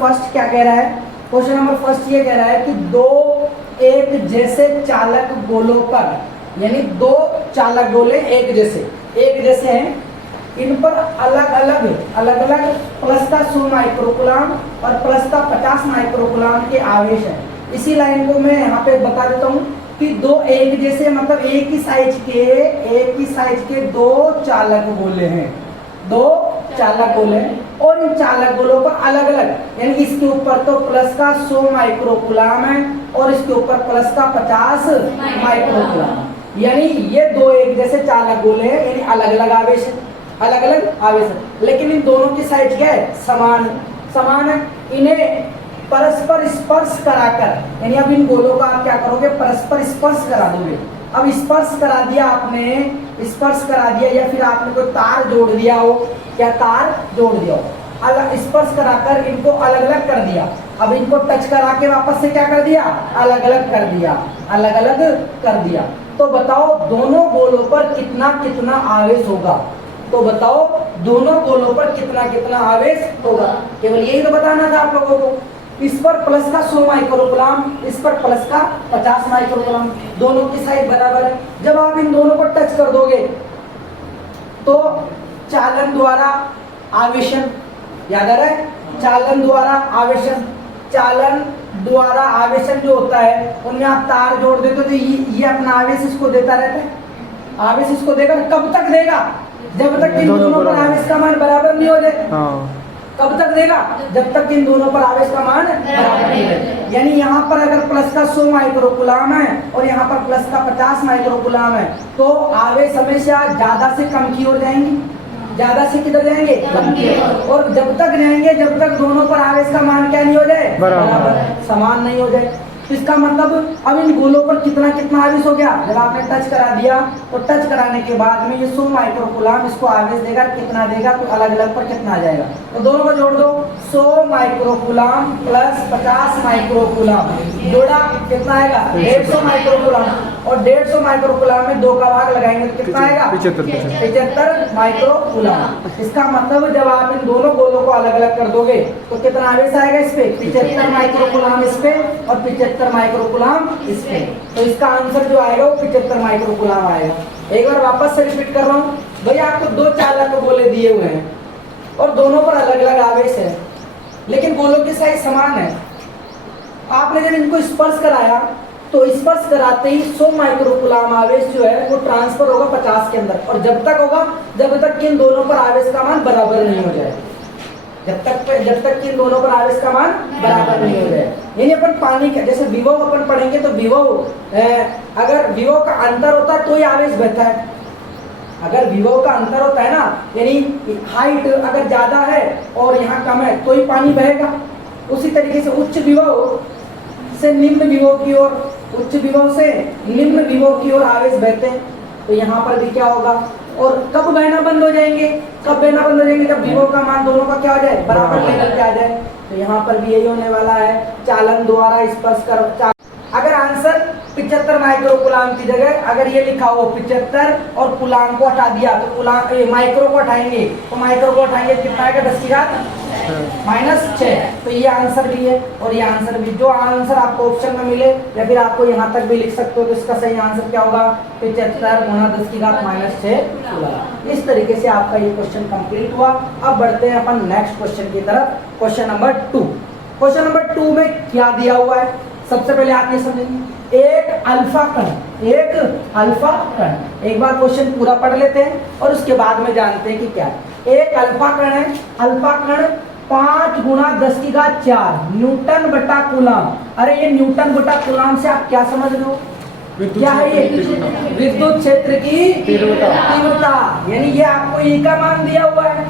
First क्या कह रहा है? क्वेश्चन नंबर फर्स्ट ये कह रहा है कि दो एक जैसे चालक गोलों पर, यानी दो चालक गोले एक जैसे हैं, इन पर अलग अलग प्लस का 100 माइक्रोकुलाम और प्लस का 50 माइक्रोकुलाम के आवेश है। इसी लाइन को मैं यहाँ पे बता देता हूँ कि दो एक जैसे मतलब एक ही साइज के दो चालक गोले हैं, दो चालक गोले हैं, और इन चालक गोलों पर अलग अलग, यानी इसके ऊपर तो प्लस का 100 माइक्रोकुलाम है और इसके ऊपर प्लस का 50 माइक्रोकुलाम, यानी ये दो एक जैसे चालक गोले हैं, यानी अलग अलग आवेश है, लेकिन इन दोनों की साइज क्या है? समान है। इन्हें परस्पर स्पर्श कराकर, यानी अब इन गोलों का आप क्या करोगे? परस्पर स्पर्श करा दोगे। अब स्पर्श करा दिया आपने, या फिर आपने कोई तार जोड़ दिया हो, क्या तार जोड़ दिया हो, अलग स्पर्श कराकर इनको अलग अलग कर दिया। अब इनको टच करा के वापस से क्या कर दिया? अलग अलग कर दिया। तो बताओ दोनों गोलों पर कितना आवेश होगा? तो बताओ दोनों गोलों पर कितना आवेश होगा? केवल यही तो बताना था आप लोगों को। इस पर प्लस का 100 माइक्रोकुलाम, इस पर प्लस का 50 माइक्रोकुलाम, दोनों की साइज बराबर है। जब आप इन दोनों को टच कर दोगे तो चालन द्वारा आवेशन, याद आ रहा है? चालन द्वारा आवेशन जो होता है, उनमें आप तार जोड़ देते तो ये अपना आवेश इसको देता रहता है, आवेश इसको देगा। कब तक देगा? जब तक इन दोनों पर आवेश का मान बराबर नहीं हो जाए। कब तक देगा? जब तक इन दोनों पर आवेश का मान बराबर नहीं है। यानी यहाँ पर अगर प्लस का 100 माइक्रोकुलाम है और यहाँ पर प्लस का 50 माइक्रोकुलाम है, तो आवेश हमेशा ज्यादा से कम की ओर जाएंगे, ज्यादा से किधर जाएंगे? कम की ओर। और जब तक जाएंगे जब तक दोनों पर आवेश का मान क्या नहीं हो जाए? बराबर, समान नहीं हो जाए। इसका मतलब अब इन गोलों पर कितना आवेश हो गया? जब आपने टच करा दिया तो टच कराने के बाद में ये 100 माइक्रोकुलाम इसको आवेश देगा, कितना देगा? तो अलग अलग पर कितना आ जाएगा? तो दोनों को जोड़ दो, 100 माइक्रोकुलाम प्लस 50 माइक्रोकुलाम जोड़ा, कितना आएगा? 150 माइक्रोकुलाम। और 150 माइक्रोकुलाम में 2 का भाग लगाएंगे तो कितना आएगा? 75 माइक्रोकुलाम। इसका मतलब जब आप इन दोनों गोलों को अलग अलग कर दोगे तो कितना आवेश आएगा इस पे? 75 माइक्रोकुलाम इस पे और 75 माइक्रोकुलाम इस पे। तो इसका आंसर जो आएगा वो 75 माइक्रोकुलाम आएगा। एक बार वापस से रिपीट कर रहा हूँ, भाई आपको दो चालक गोले दिए हुए हैं और दोनों पर अलग अलग आवेश है, लेकिन गोलों की साइज समान है। आपने जब इनको स्पर्श कराया तो स्पर्श कराते ही 100 माइक्रोकुलाम आवेश जो है वो ट्रांसफर होगा 50 के अंदर, और जब तक होगा जब तक इन दोनों पर आवेश का मान बराबर नहीं हो जाए, जब तक इन दोनों पर आवेश का मान बराबर नहीं हो जाए। यानी अपन पानी का जैसे विभव अपन पढ़ेंगे तो विभव, अगर विभव का अंतर होता है तो ही आवेश बहता है। अगर विभव का अंतर होता है ना, यानी हाइट अगर ज्यादा है और यहाँ कम है तो ही पानी बहेगा। उसी तरीके से उच्च विभव से निम्न विभव की ओर, उच्च विभव से निम्न विभव की ओर आवेश बहते हैं। तो यहाँ पर भी क्या होगा? और कब बहना बंद हो जाएंगे? जब विभव का मान दोनों का क्या हो जाए? बराबर लेवल पे आ जाए। तो यहाँ पर भी यही होने वाला है, चालन द्वारा स्पर्श कर। अगर आंसर 75 माइक्रोकुलाम की जगह अगर ये लिखा हो 75 और कुलाम को हटा दिया तो कुलाम माइक्रो को हटाएंगे, तो माइक्रो को हटाएंगे कितना आएगा? 10 की घात -6। तो ये आंसर भी है और ये आंसर भी। जो आंसर आपको ऑप्शन में मिले या फिर आपको यहाँ तक भी लिख सकते हो, तो इसका सही आंसर क्या होगा? 75 गुणा 10 की घात -6 कुलाम। इस तरीके से आपका ये क्वेश्चन कंप्लीट हुआ। अब बढ़ते हैं अपन नेक्स्ट क्वेश्चन की तरफ। Question number 2। क्वेश्चन नंबर 2 में क्या दिया हुआ है? सबसे पहले आप ये समझेंगे, एक अल्फा कण। एक बार क्वेश्चन पूरा पढ़ लेते हैं और उसके बाद में जानते हैं कि क्या है। एक अल्फा कण है, अल्फा कण 5 गुणा 10 की घात 4 न्यूटन बटा कूलाम। अरे ये न्यूटन बटा कूलाम से आप क्या समझ रहे हो? क्या है ये? विद्युत क्षेत्र की तीव्रता। यानी ये आपको ई का मान दिया हुआ है।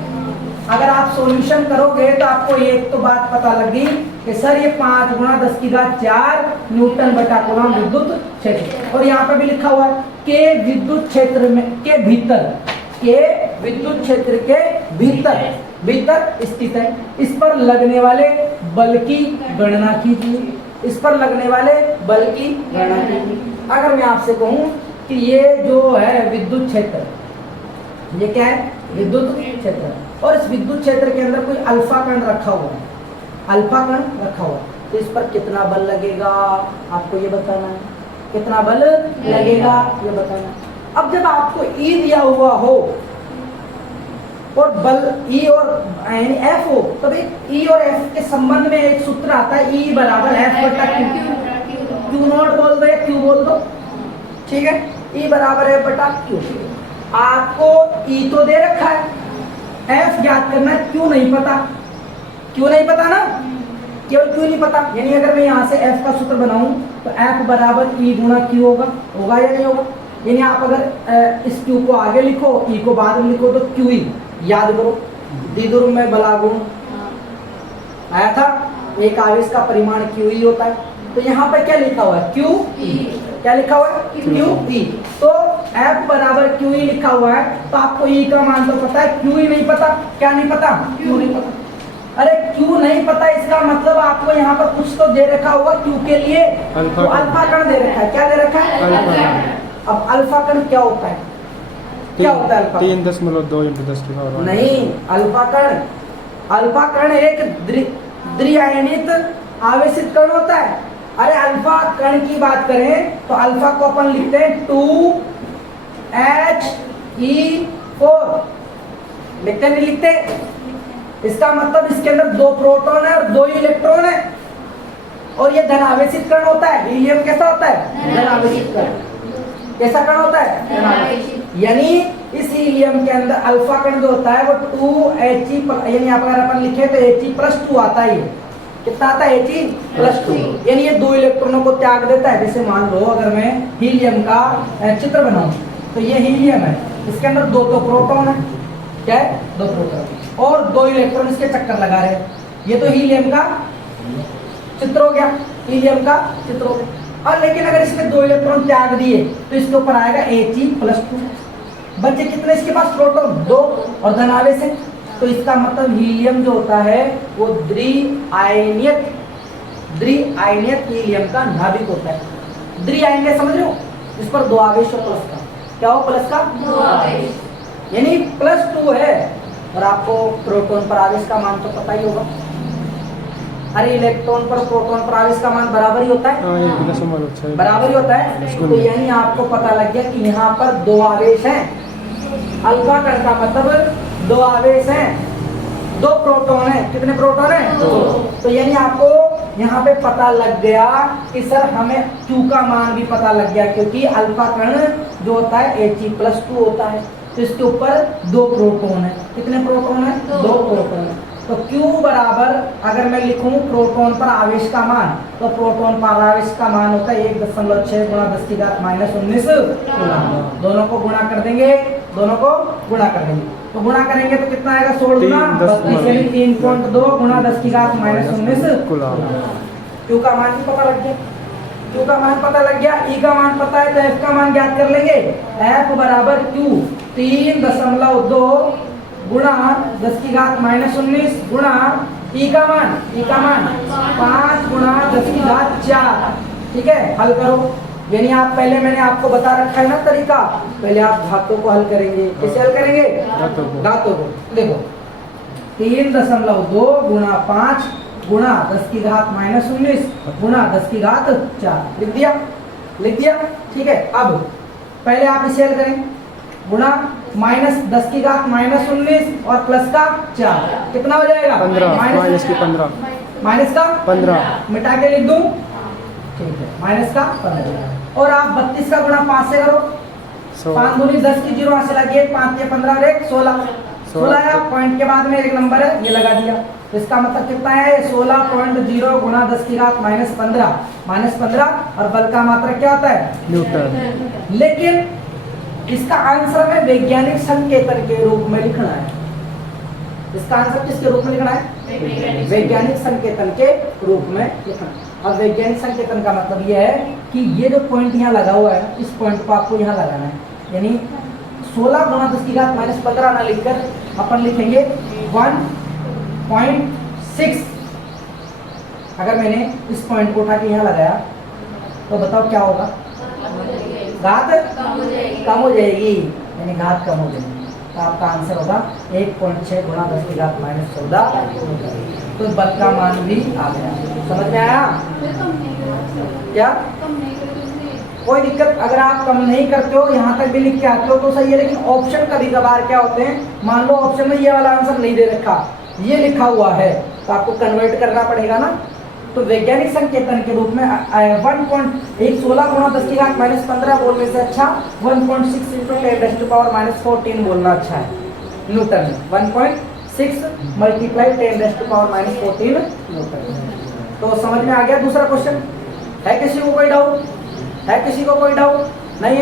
अगर आप सॉल्यूशन करोगे तो आपको एक तो बात पता लगी कि सर ये 5 गुणा 10 की घात 4 न्यूटन बटा कूलम विद्युत क्षेत्र। और यहाँ पे भी लिखा हुआ है के विद्युत क्षेत्र में के विद्युत क्षेत्र के भीतर स्थित है। इस पर लगने वाले बल की गणना कीजिए। इस पर लगने वाले बल की गणना कीजिए। अगर मैं आपसे कहूं कि ये जो है विद्युत क्षेत्र, ये क्या है? विद्युत क्षेत्र। और इस विद्युत क्षेत्र के अंदर कोई अल्फा कण रखा हुआ है, अल्फा कण रखा हुआ, तो इस पर कितना बल लगेगा आपको ये बताना है, कितना बल लगेगा ये बताना है। अब जब आपको ई दिया हुआ हो और बल ई और यानी एफ हो, तब ई और एफ के संबंध में एक सूत्र आता है, ई बराबर एफ बटा क्यू। क्यू नॉट बोल दो या क्यू बोल दो, ठीक है, ई बराबर एफ बटा क्यू। आपको ई तो दे रखा है, एफ ज्ञात करना है, क्यू नहीं पता, क्यू नहीं पता ना, केवल क्यू नहीं पता, यानी अगर मैं यहाँ से एफ का सूत्र बनाऊं तो एफ बराबर ई गुणा क्यू होगा, होगा या नहीं होगा। यानी आप अगर इस क्यू को आगे लिखो, ई को बाद में लिखो, तो क्यू ई याद करो, द्विध्रुव में बलागुण आया था, एक आवेश का परिमाण क्यू ई होता है। तो यहाँ पर क्या लिखा हुआ है, क्यू ई, क्या लिखा हुआ है, क्यू ई। तो एफ बराबर क्यू ई लिखा हुआ है, तो आपको ई का मान तो पता है, क्यू ई नहीं पता, क्या नहीं पता, क्यू नहीं पता। अरे क्यू नहीं पता, इसका मतलब आपको यहाँ पर कुछ तो दे रखा होगा क्यू के लिए, तो अल्फा कण दे रखा है, क्या दे रखा है। अब अल्फा कण क्या होता है, क्या होता है अल्फा? 3.2 × 10⁻⁴ नहीं, अल्फा कण एक द्विआयनित आवेशित कण होता है। अरे अल्फा कण की बात करें तो अल्फा को अपन लिखते हैं 2He4, लिखते नहीं लिखते, इसका मतलब इसके अंदर 2 प्रोटॉन है और 2 इलेक्ट्रॉन है, और ये धनावेशित कण होता है। हीलियम कैसा होता है, धनावेशित कण। कैसा कण होता है, धनावेशित। यानी इस हीलियम के अंदर अल्फा कण जो होता है वो 2He, यानी अगर अपन लिखे तो He+2 आता है। कितना आता है, He+2, यानी ये 2 इलेक्ट्रॉनों को त्याग देता है। जैसे मान लो अगर मैं हीलियम का चित्र बनाऊं तो ये हीलियम है, इसके अंदर 2 प्रोटॉन है, क्या है, 2 प्रोटॉन और 2 इलेक्ट्रॉन इसके चक्कर लगा रहे हैं। ये तो हीलियम का चित्र हो गया, हीलियम का चित्र हो गया। और लेकिन अगर इसके 2 इलेक्ट्रॉन त्याग दिए तो इसके ऊपर आएगा He+2, बच्चे कितने इसके पास प्रोटॉन, 2 और धनावेश है। तो इसका मतलब हीलियम जो होता है वो द्विआयनियत हीलियम का नाभिक होता है। द्विआयनियत समझ लो, इस पर 2 आवेश और प्लस का, क्या हो, प्लस का 2 आवेश, यानी +2 है। और आपको प्रोटॉन पर आवेश का मान तो पता ही होगा, अरे इलेक्ट्रॉन पर प्रोटॉन पर आवेश का मान बराबर ही होता है, बराबर ही होता है। तो यानी आपको पता लग गया कि यहाँ पर 2 आवेश हैं, अल्फा कण का मतलब 2 आवेश हैं, 2 प्रोटॉन है। कितने प्रोटॉन है, 2। तो यानी आपको यहाँ पे पता लग गया कि सर हमें Q का मान भी पता लग गया, क्योंकि अल्फा कण जो होता है He+2 होता है, तो इसके ऊपर 2 प्रोटॉन है। कितने प्रोटॉन है, 2 प्रोटॉन है। तो Q बराबर अगर मैं लिखूं प्रोटॉन पर आवेश का मान, तो प्रोटॉन पर आवेश का मान होता है 1.6 × 10⁻⁻⁻⁻। दोनों को गुणा कर देंगे, दोनों को गुणा कर देंगे, तो गुणा करेंगे तो कितना आएगा, 16 गुना 32, यानी 3.2 × 10⁻⁻⁻⁻। Q का मान भी पता लग गया, Q का मान पता लग गया, E का मान पता है, तो F का मान ज्ञात कर लेंगे। F बराबर Q 3.2 गुणा 10⁻⁻⁻19 गुणा E का मान 5 गुणा 10⁻⁴। ठीक है, हल करो। यानी आप पहले मैंने आपको बता रखा है ना तरीका, पहले आप घातों को हल करेंगे। कैसे हल करेंगे, घातों को। देखो 3.2 गुणा 5 गुणा 10⁻⁻19 गुणा 10⁻⁴। लिख दिया, ठीक है। अब पहले आप इसे हल करें, गुणा -10⁻⁻19 और प्लस का 4, कितना हो जाएगा, 15, माइनस का 15, मिटा के लिख दूं, ठीक है, माइनस का 15। और आप 32 का गुणा 5 से करो, 5 दूनी 10 की 0 से लगी, 5 या 15 और 1 16 है। पॉइंट के बाद में एक नंबर है, ये लगा दिया। तो इसका मतलब कितना है, 16.0 गुणा 10⁻⁻15 -15, और बल का मात्रक क्या होता है, न्यूटन। लेकिन इसका आंसर हमें वैज्ञानिक संकेतन के रूप में लिखना है। इसका आंसर किसके रूप में लिखना है, वैज्ञानिक संकेतन के रूप में लिखना। अब वैज्ञानिक संकेतन का मतलब यह है कि ये जो पॉइंट यहाँ लगा हुआ है, इस पॉइंट को आपको यहाँ लगाना है। यानी 16 गुणा 10⁻⁻15 ना लिखकर अपन लिखेंगे 1.6। अगर मैंने इस पॉइंट को उठा के यहाँ लगाया तो बताओ क्या होगा, घात कम हो जाएगी, यानी घात कम हो जाएगी। तो आपका आंसर होगा 1.6 गुणा 10 की घात -14 न्यूटन। तो बल का मान भी आ गया। समझ में आया क्या? कोई दिक्कत, अगर आप कम नहीं करते हो यहाँ तक भी लिख के आते हो तो सही है, लेकिन ऑप्शन कभी कभार क्या होते हैं, मान लो ऑप्शन में ये वाला आंसर नहीं दे रखा, ये लिखा हुआ है, तो आपको कन्वर्ट करना पड़ेगा ना। तो वैज्ञानिक संकेतन के रूप में 1.16 गुणा 10 की घात -15 बोलने से अच्छा 1.6 इंटू 10⁻⁻14 बोलना अच्छा है न्यूटन में। 1.6 मल्टीप्लाई 10⁻⁻14 न्यूटन। तो समझ में आ गया। दूसरा क्वेश्चन है किसी को कोई डाउट? है किसी को कोई डाउट?